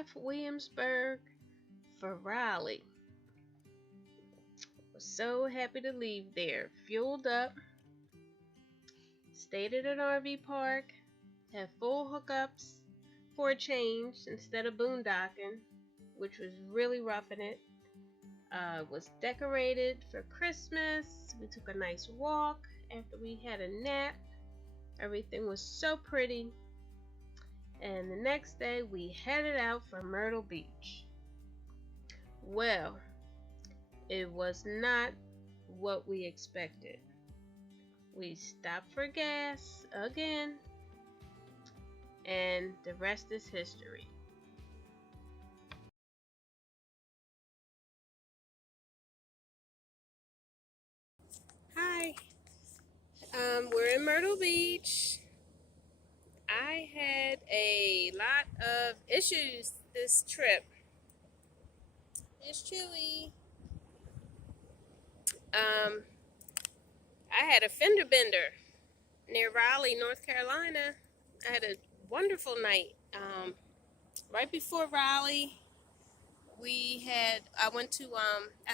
left Williamsburg for Raleigh. Was so happy to leave there. Fueled up, stayed at an RV park, had full hookups for a change instead of boondocking, which was really roughing it. Was decorated for Christmas. We took a nice walk after we had a nap. Everything was so pretty. And the next day we headed out for Myrtle Beach. Well, it was not what we expected. We stopped for gas again, and the rest is history. Hi, we're in Myrtle Beach. I had a lot of issues this trip. It's chilly. I had a fender bender near Raleigh, North Carolina. I had a wonderful night. Right before Raleigh, I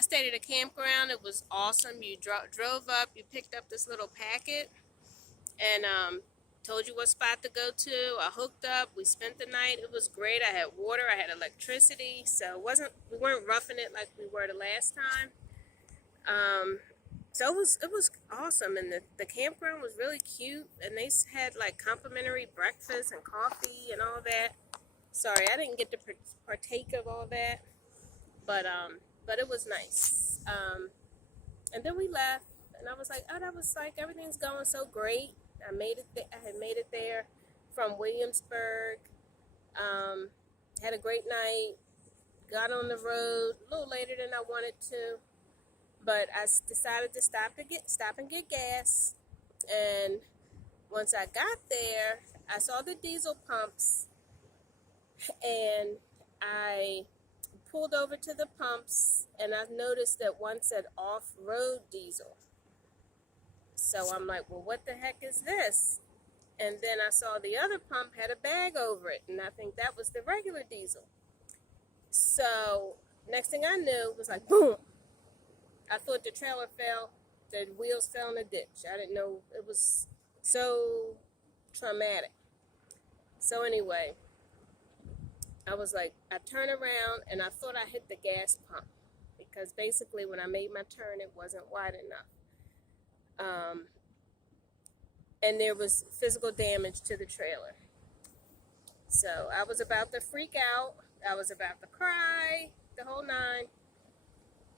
stayed at a campground. It was awesome. You drove up, you picked up this little packet, and told you what spot to go to. I hooked up. We spent the night. It was great. I had water. I had electricity. So we weren't roughing it like we were the last time. So it was awesome, and the campground was really cute, and they had like complimentary breakfast and coffee and all that. Sorry, I didn't get to partake of all that, but it was nice. And then we left, and I was like, oh, that was like everything's going so great. I had made it there from Williamsburg. Had a great night. Got on the road a little later than I wanted to. But I decided to stop and get gas. And once I got there, I saw the diesel pumps, and I pulled over to the pumps, and I noticed that one said off-road diesel. So I'm like, well, what the heck is this? And then I saw the other pump had a bag over it, and I think that was the regular diesel. So next thing I knew, it was like, boom. I thought the trailer fell, the wheels fell in the ditch. I didn't know. It was so traumatic. So anyway, I was like, I turned around and I thought I hit the gas pump, because basically when I made my turn, it wasn't wide enough. And there was physical damage to the trailer. So I was about to freak out. I was about to cry, the whole nine.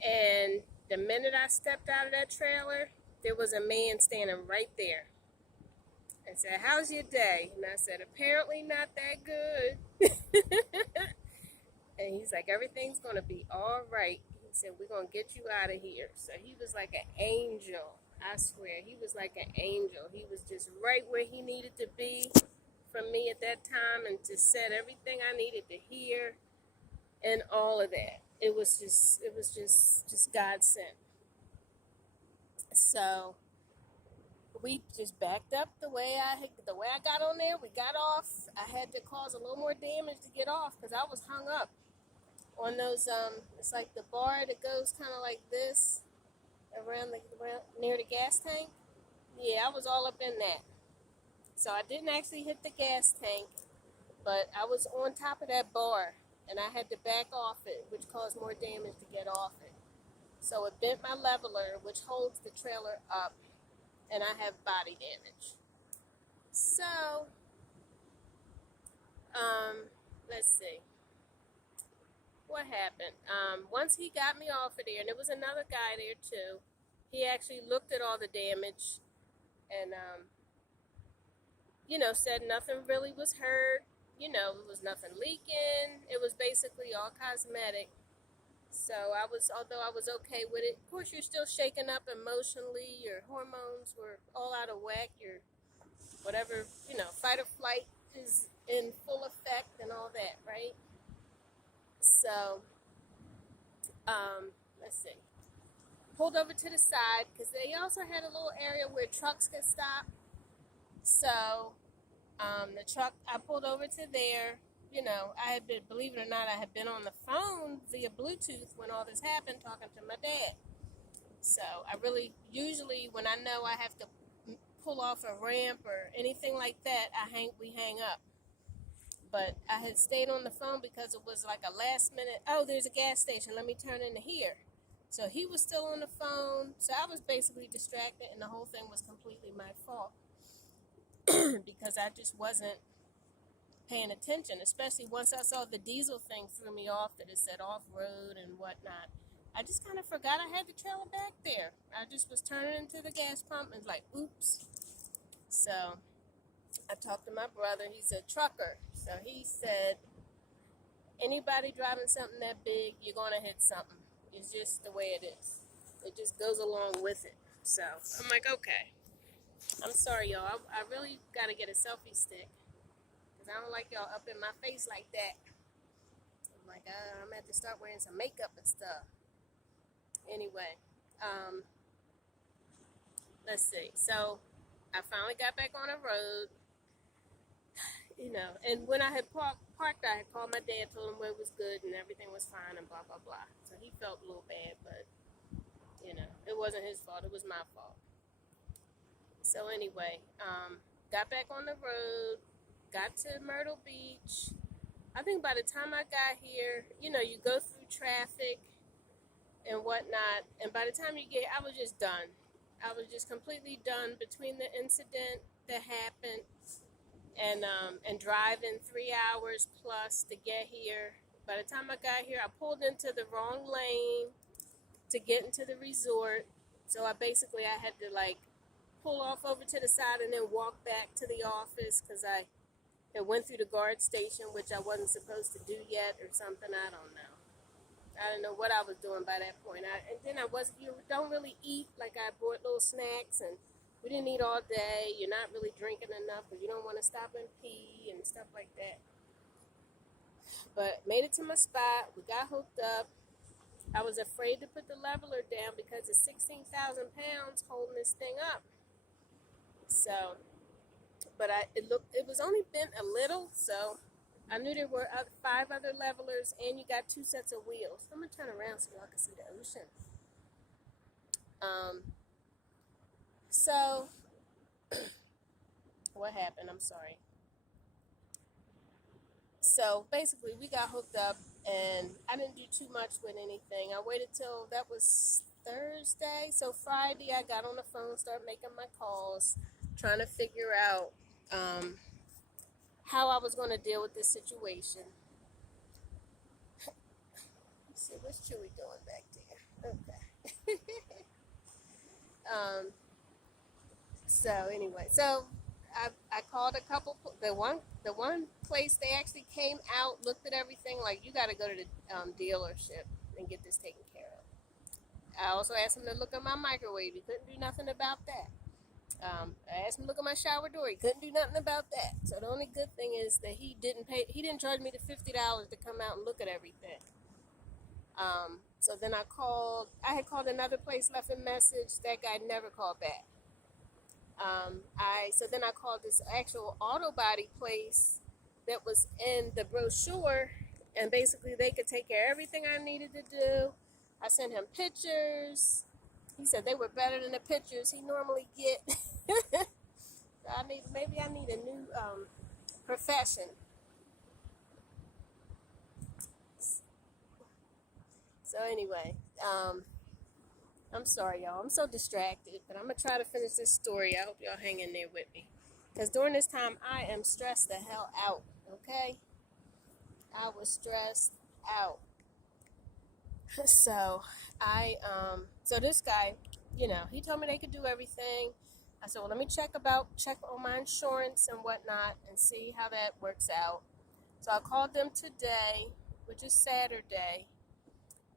And the minute I stepped out of that trailer, there was a man standing right there and said, how's your day? And I said, apparently not that good. And he's like, everything's going to be all right. He said, we're going to get you out of here. So he was like an angel. I swear, he was like an angel. He was just right where he needed to be for me at that time, and just said everything I needed to hear and all of that. It was just God sent. So we just backed up the way I got on there. We got off. I had to cause a little more damage to get off, because I was hung up on those. It's like the bar that goes kind of like this around near the gas tank. Yeah, I was all up in that. So I didn't actually hit the gas tank, but I was on top of that bar, and I had to back off it, which caused more damage to get off it. So it bent my leveler, which holds the trailer up, and I have body damage. So, let's see. What happened? Once he got me off of there, and there was another guy there too, he actually looked at all the damage and, said nothing really was hurt. It was nothing leaking. It was basically all cosmetic. So although I was okay with it, of course you're still shaken up emotionally. Your hormones were all out of whack. Your whatever, fight or flight is in full effect and all that, right? So, let's see. Pulled over to the side, because they also had a little area where trucks could stop. So, the truck, I pulled over to there, you know, I had been, believe it or not, I had been on the phone via Bluetooth when all this happened, talking to my dad. So I really, usually when I know I have to pull off a ramp or anything like that, we hang up. But I had stayed on the phone because it was like a last minute, oh, there's a gas station, let me turn into here. So he was still on the phone, so I was basically distracted, and the whole thing was completely my fault because I just wasn't paying attention, especially once I saw the diesel thing threw me off, that it said off-road and whatnot. I just kind of forgot I had the trailer back there. I just was turning into the gas pump and was like, oops. So I talked to my brother. He's a trucker. So he said, anybody driving something that big, you're going to hit something. It's just the way it is. It just goes along with it. So I'm like, okay. I'm sorry, y'all. I really got to get a selfie stick. Because I don't like y'all up in my face like that. I'm like, I'm going to have to start wearing some makeup and stuff. Anyway, let's see. So I finally got back on the road. You know, and when I had parked, I had called my dad, told him it was good and everything was fine and blah, blah, blah. So he felt a little bad, but, you know, it wasn't his fault. It was my fault. So anyway, got back on the road, got to Myrtle Beach. I think by the time I got here, you know, you go through traffic and whatnot, and by the time you get, I was just done. I was just completely done between the incident that happened and driving 3 hours plus to get here. By the time I got here, I pulled into the wrong lane to get into the resort. So I had to like pull off over to the side and then walk back to the office because I went through the guard station, which I wasn't supposed to do yet or something. I don't know. I didn't know what I was doing by that point. You don't really eat. Like I bought little snacks and we didn't eat all day. You're not really drinking enough because you don't want to stop and pee and stuff like that. But made it to my spot. We got hooked up. I was afraid to put the leveler down because it's 16,000 pounds holding this thing up. So, but it was only bent a little, so I knew there were 5 other levelers, and you got 2 sets of wheels. I'm gonna turn around so y'all can see the ocean. So what happened? I'm sorry. So basically, we got hooked up, and I didn't do too much with anything. I waited till that was Thursday. So Friday, I got on the phone, started making my calls, trying to figure out how I was going to deal with this situation. Let's see, what's Chewy doing back there? Okay. So anyway, I called a couple. The one place they actually came out, looked at everything. Like, you got to go to the dealership and get this taken care of. I also asked him to look at my microwave. He couldn't do nothing about that. I asked him to look at my shower door. He couldn't do nothing about that. So the only good thing is that he didn't charge me the $50 to come out and look at everything. So then I had called another place, left a message. That guy never called back. So then I called this actual auto body place that was in the brochure, and basically they could take care of everything I needed to do. I sent him pictures. He said they were better than the pictures he normally get. So maybe I need a new profession. So anyway, I'm sorry, y'all. I'm so distracted, but I'm going to try to finish this story. I hope y'all hang in there with me. Because during this time, I am stressed the hell out, okay? I was stressed out. So, so this guy, you know, he told me they could do everything. I said, well, let me check on my insurance and whatnot and see how that works out. So I called them today, which is Saturday.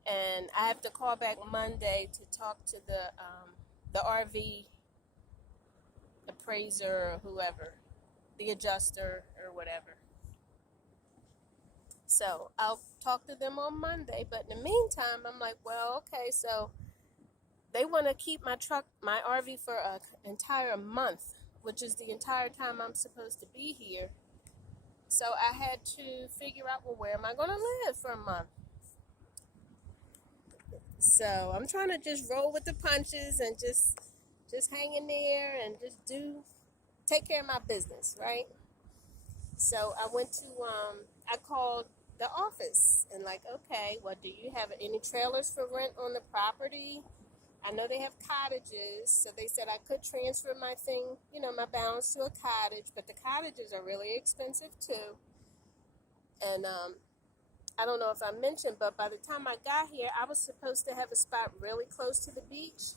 And I have to call back Monday to talk to the RV appraiser or whoever, the adjuster or whatever. So I'll talk to them on Monday. But in the meantime, I'm like, well, okay, so they want to keep my RV for an entire month, which is the entire time I'm supposed to be here. So I had to figure out, well, where am I going to live for a month? So I'm trying to just roll with the punches and just hang in there and just take care of my business, right? So I went to I called the office and like, okay, well, do you have any trailers for rent on the property? I know they have cottages, so they said I could transfer my thing, my balance to a cottage, but the cottages are really expensive too. And I don't know if I mentioned, but by the time I got here, I was supposed to have a spot really close to the beach,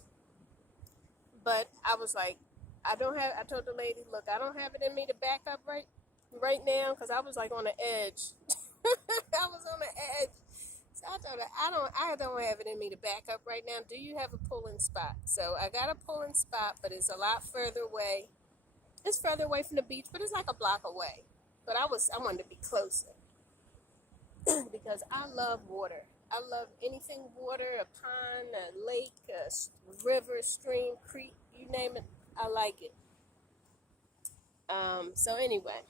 but I was like, I told the lady, look, I don't have it in me to back up right now, because I was like on the edge. I was on the edge. So I told her, I don't have it in me to back up right now. Do you have a pull-in spot? So I got a pull-in spot, but it's a lot further away. It's further away from the beach, but it's like a block away. But I wanted to be closer because I love water. I love anything water, a pond, a lake, a river, stream, creek, you name it. I like it. So anyway,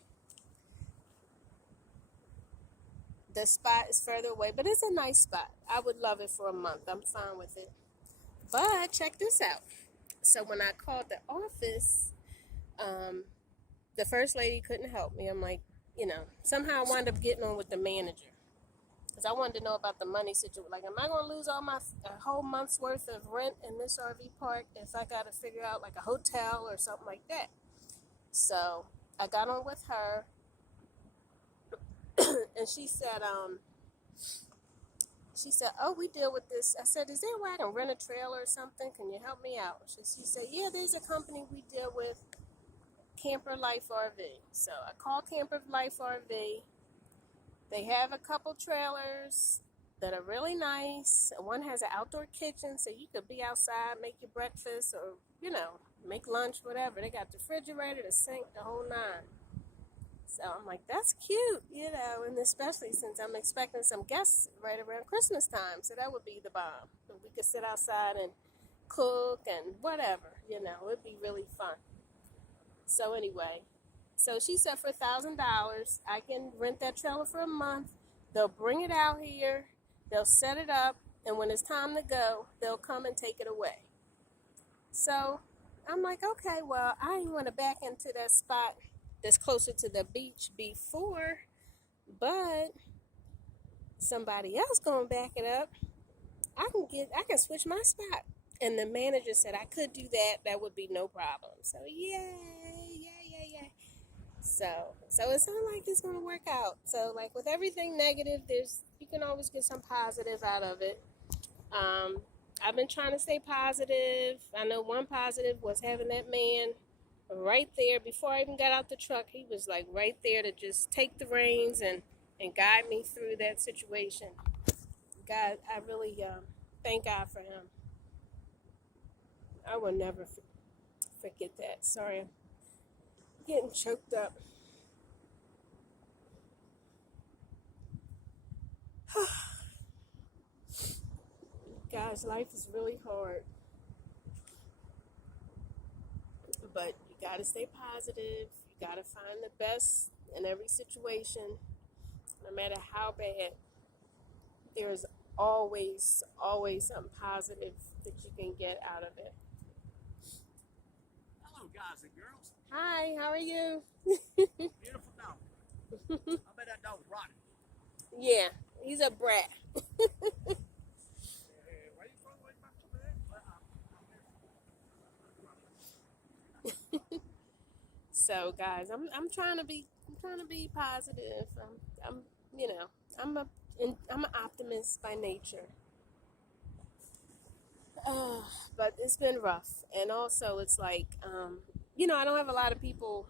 the spot is further away, but it's a nice spot. I would love it for a month. I'm fine with it. But check this out. So when I called the office, the first lady couldn't help me. I'm like, somehow I wound up getting on with the manager because I wanted to know about the money situation. Like, am I going to lose all my a whole month's worth of rent in this RV park if I got to figure out like a hotel or something like that? So I got on with her, and she said, oh, we deal with this. I said, is there a way I can rent a trailer or something? Can you help me out? She said, yeah, there's a company we deal with, Camper Life RV. So I called Camper Life RV. They have a couple trailers that are really nice. One has an outdoor kitchen, so you could be outside, make your breakfast, or, make lunch, whatever. They got the refrigerator, the sink, the whole nine. So I'm like, that's cute, and especially since I'm expecting some guests right around Christmas time. So that would be the bomb. We could sit outside and cook and whatever, it'd be really fun. So anyway, so she said for $1,000, I can rent that trailer for a month. They'll bring it out here, they'll set it up, and when it's time to go, they'll come and take it away. So I'm like, okay, well, I didn't want to back into that spot that's closer to the beach before, but somebody else gonna back it up. I can switch my spot. And the manager said I could do that. That would be no problem. So yay. So it sounds like it's gonna work out. So like with everything negative, you can always get some positive out of it. I've been trying to stay positive. I know one positive was having that man right there before I even got out the truck. He was like right there to just take the reins and guide me through that situation. God, I really thank God for him. I will never forget that. Sorry, I'm getting choked up. Guys, life is really hard, but you gotta stay positive. You gotta find the best in every situation, no matter how bad. There's always something positive that you can get out of it. Hello, guys and girls. Hi, how are you? Beautiful dog. I bet that dog's rotten. Yeah, he's a brat. Where you from? Where you from? So, guys, I'm trying to be positive. I'm I'm an optimist by nature. But it's been rough, and also it's like I don't have a lot of people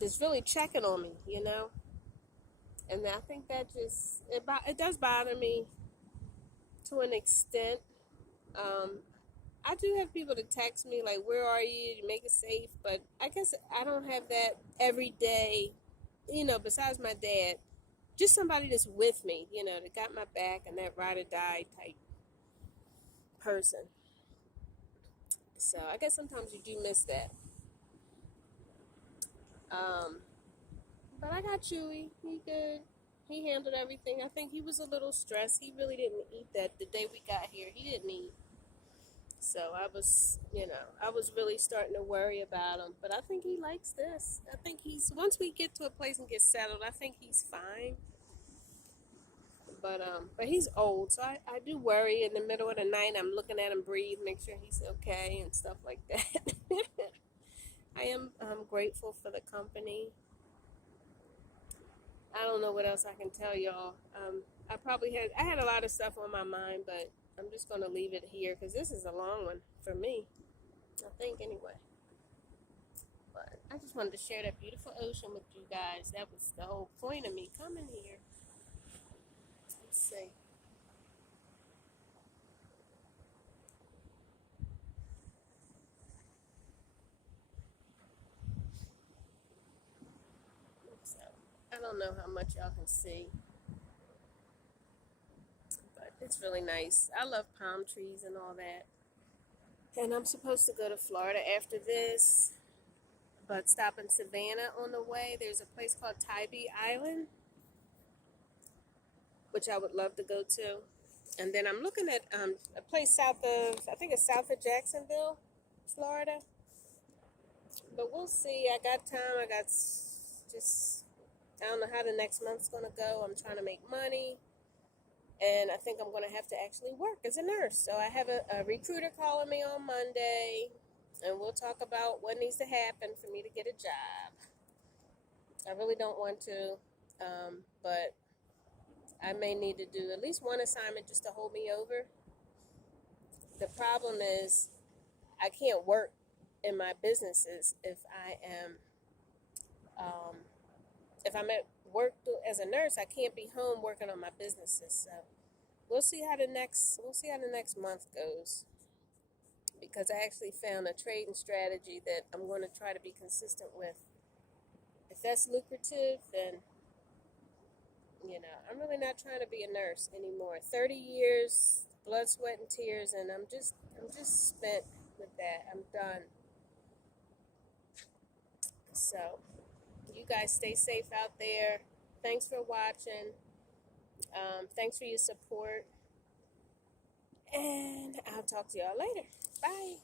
that's really checking on me, and I think that it does bother me to an extent. I do have people to text me like, "Where are you? To make it safe," but I guess I don't have that every day. Besides my dad, just somebody that's with me, that got my back and that ride or die type person. So I guess sometimes you do miss that. not Chewy. He good. He handled everything. I think he was a little stressed. He really didn't eat that the day we got here. He didn't eat. So I was, I was really starting to worry about him. But I think he likes this. I think once we get to a place and get settled, I think he's fine. But he's old, so I do worry in the middle of the night. I'm looking at him breathe, make sure he's okay and stuff like that. I am grateful for the company. I don't know what else I can tell y'all. I had a lot of stuff on my mind, but I'm just going to leave it here because this is a long one for me, I think, anyway. But I just wanted to share that beautiful ocean with you guys. That was the whole point of me coming here. Let's see. So, I don't know how much y'all can see, but it's really nice. I love palm trees and all that. And I'm supposed to go to Florida after this, but stop in Savannah on the way. There's a place called Tybee Island, which I would love to go to. And then I'm looking at a place I think it's south of Jacksonville, Florida. But we'll see. I got time. I don't know how the next month's going to go. I'm trying to make money. And I think I'm going to have to actually work as a nurse. So I have a recruiter calling me on Monday. And we'll talk about what needs to happen for me to get a job. I really don't want to. But I may need to do at least one assignment just to hold me over. The problem is I can't work in my businesses if I'm at work as a nurse. I can't be home working on my businesses. So we'll see how the next month goes, because I actually found a trading strategy that I'm going to try to be consistent with. If that's lucrative, then I'm really not trying to be a nurse anymore. 30 years, blood, sweat, and tears, and I'm just spent with that. I'm done. So, you guys stay safe out there. Thanks for watching. Thanks for your support. And I'll talk to y'all later. Bye.